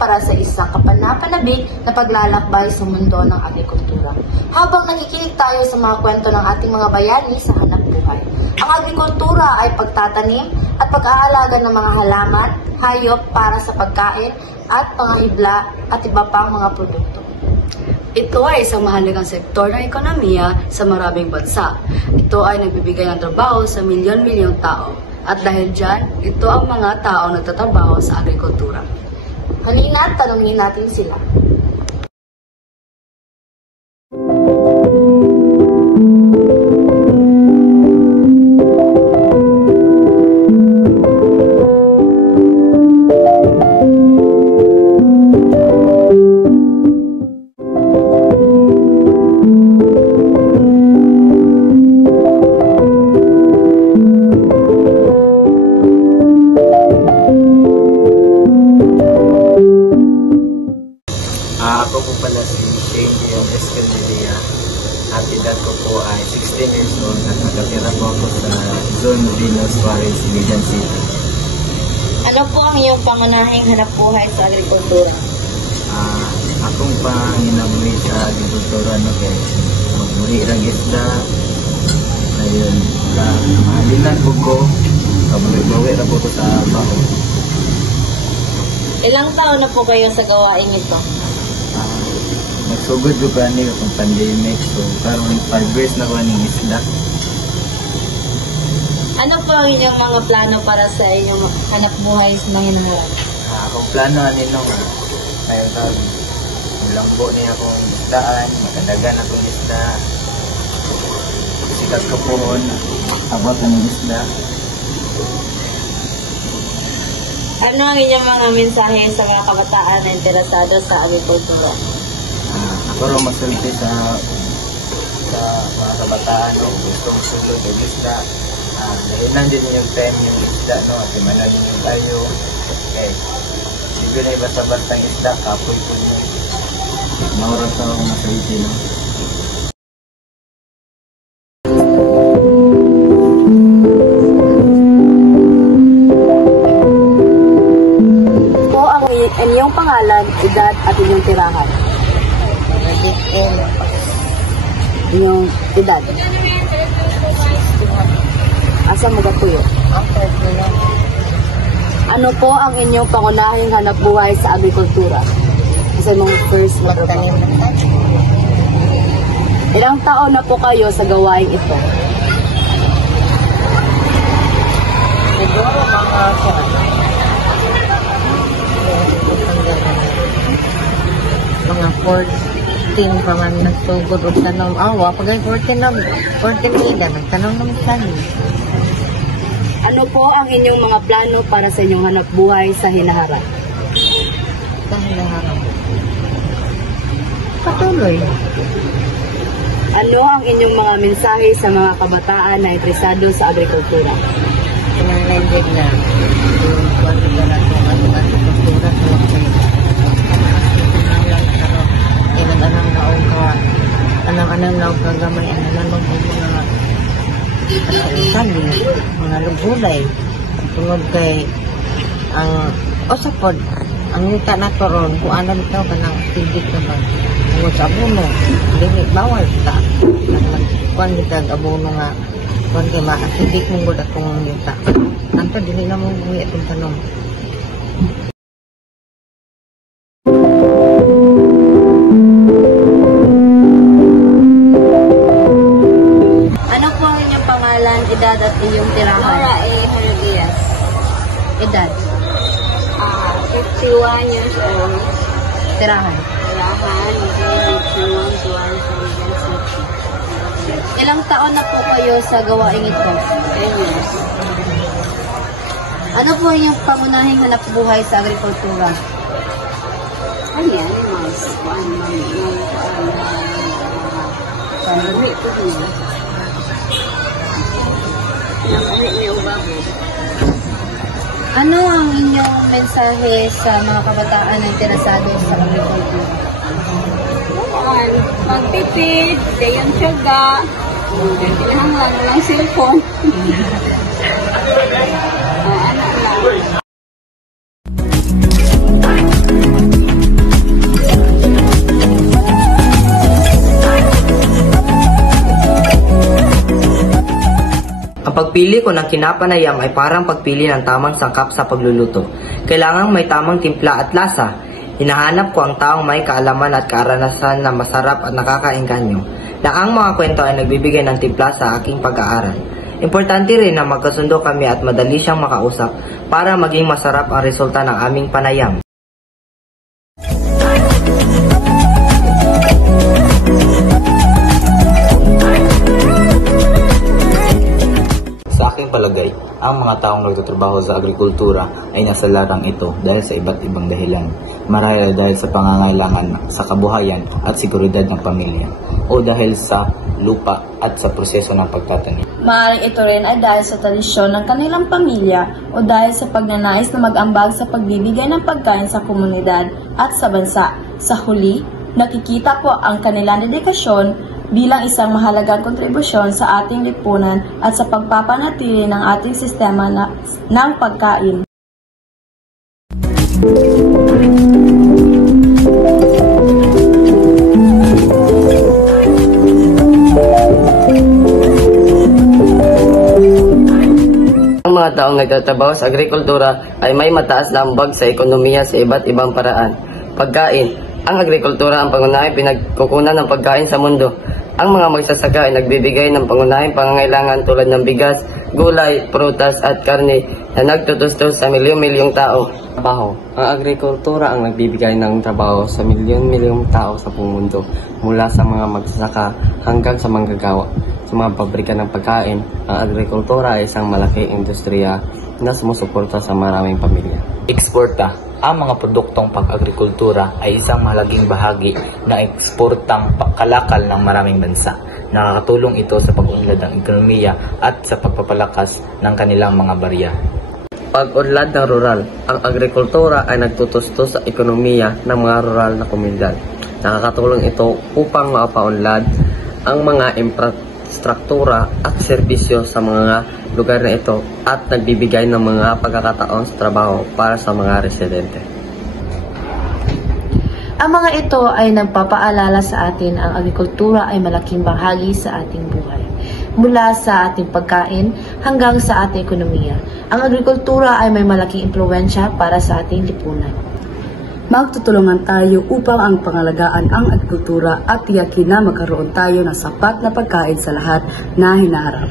para sa isang kapanapanabik na paglalakbay sa mundo ng agrikultura. Habang nakikinig tayo sa mga kwento ng ating mga bayani sa hanap buhay, ang agrikultura ay pagtatanim at pag-aalaga ng mga halaman, hayop para sa pagkain at pangangibla at iba pang mga produkto. Ito ay isang mahalagang sektor ng ekonomiya sa maraming bansa. Ito ay nagbibigay ng trabaho sa milyon-milyong tao. At dahil dyan, ito ang mga taong nagtatrabaho sa agrikultura. Halina't tanungin natin sila. Ako po pala si Shane Escamilla. At edad ko po ay 16 years old at nakatira po ako sa Zone Venus Juarez, Median City. Ano po ang iyong pangunahing hanap buhay sa agrikultura? Akong panginabuhi sa agrikultura no kay magbuhi lang isda. Ayun, mahalinan po ko. Kabuhi-buhi na po ko sa baho. Ilang taon na po kayo sa gawaing ito? Nagsugod ko gani kung pandemic, so karon 5 years na ko ning isda. Ano po ang inyong mga plano para sa inyong hanap buhay na hinaharap? Akong plano nino kayo tawag ulang po niya akong isdaan, magadagan akong isda. Sikas ko po abot ng isda. Ano ang inyong mga mensahe sa mga kabataan na interesado sa agrikultura? Ako rin masulti sa mga kabataan o gustong sulod o isda. Nahinan din yung time yung isda, no? At imanan yung tayo. Siguro na iba sa bantang isda, kapoy po niya. Maurang sa akong masulti, no? Po ang inyong pangalan, edad at inyong tirahan. Inyong edad. Asa mo gatuyo? Ano po ang inyong pangunahing hanap buhay sa agrikultura? Sa mong first na trabaho. Ilang taon na po kayo sa gawain ito? Siguro mga 14 pa man nasugod o tanong awa pagay 14 na 14 ida nagtanong ng sani. Ano po ang inyong mga plano para sa inyong hanap buhay sa hinaharap? Dahil lahat patuloy. Ano ang inyong mga mensahe sa mga kabataan na interesado sa agrikultura? Pinangandig na yung kwento na natin ang agrikultura sa mga anang na og gamay ana lang mga sandi mga lugulay tungod kay ang osapod ang nita na karon kung ano bitaw kanang tindig naman tungod sa abono dili bawal ta nang kuan kita abono nga kuan kay ma-acidic mong gud akong nita anto dili na mo buhi atong tanom. Edad at iyong tirahan? Nora A. Herodias. Edad? 51 years old. Tirahan? Tirahan, Ilang taon na po kayo sa gawaing ito? 10 years. Ano po yung pangunahing hanap buhay sa agrikultura? Ano yan? Mga sikuan, Ano ang inyong mensahe sa mga kabataan na interesado sa agriculture? Magtipid, dayon tiyaga, kinahanglan walang cellphone. Ano lang. pagpili ko ng kinapanayam ay parang pagpili ng tamang sangkap sa pagluluto. Kailangang may tamang timpla at lasa. Hinahanap ko ang taong may kaalaman at karanasan na masarap at nakakaengganyo, na ang mga kwento ay nagbibigay ng timpla sa aking pag-aaral. Importante rin na magkasundo kami at madali siyang makausap para maging masarap ang resulta ng aming panayam. Sa aking palagay, ang mga taong nagtatrabaho sa agrikultura ay nasa larang ito dahil sa iba't ibang dahilan. Marahil dahil sa pangangailangan sa kabuhayan at seguridad ng pamilya, o dahil sa lupa at sa proseso ng pagtatanim. Maaaring ito rin ay dahil sa tradisyon ng kanilang pamilya o dahil sa pagnanais na mag-ambag sa pagbibigay ng pagkain sa komunidad at sa bansa. Sa huli, nakikita po ang kanilang dedikasyon bilang isang mahalagang kontribusyon sa ating lipunan at sa pagpapanatili ng ating sistema ng pagkain. Ang mga taong nagtatrabaho sa agrikultura ay may mataas na ambag sa ekonomiya sa iba't ibang paraan. Pagkain. Ang agrikultura ang pangunahing pinagkukunan ng pagkain sa mundo. Ang mga magsasaka ay nagbibigay ng pangunahing pangangailangan tulad ng bigas, gulay, prutas at karne na nagtutustos sa milyon-milyong tao. Trabaho. Ang agrikultura ang nagbibigay ng trabaho sa milyon-milyong tao sa buong mundo, mula sa mga magsasaka hanggang sa manggagawa. Sa mga pabrika ng pagkain, ang agrikultura ay isang malaking industriya na sumusuporta sa maraming pamilya. Eksporta. Ang mga produktong pang-agrikultura ay isang mahalagang bahagi ng eksportang kalakal ng maraming bansa. Nakakatulong ito sa pag-unlad ng ekonomiya at sa pagpapalakas ng kanilang mga barya. Pag-unlad ng rural. Ang agrikultura ay nagtutustos sa ekonomiya ng mga rural na komunidad. Nakakatulong ito upang mapaunlad ang mga infrastruktura at serbisyo sa mga lugar na ito at nagbibigay ng mga pagkakataon sa trabaho para sa mga residente. Ang mga ito ay nagpapaalala sa atin ang agrikultura ay malaking bahagi sa ating buhay. Mula sa ating pagkain hanggang sa ating ekonomiya, ang agrikultura ay may malaking impluwensya para sa ating lipunan. Magtutulungan tayo upang ang pangalagaan ang agrikultura at tiyakin na magkaroon tayo ng sapat na pagkain sa lahat na hinaharap.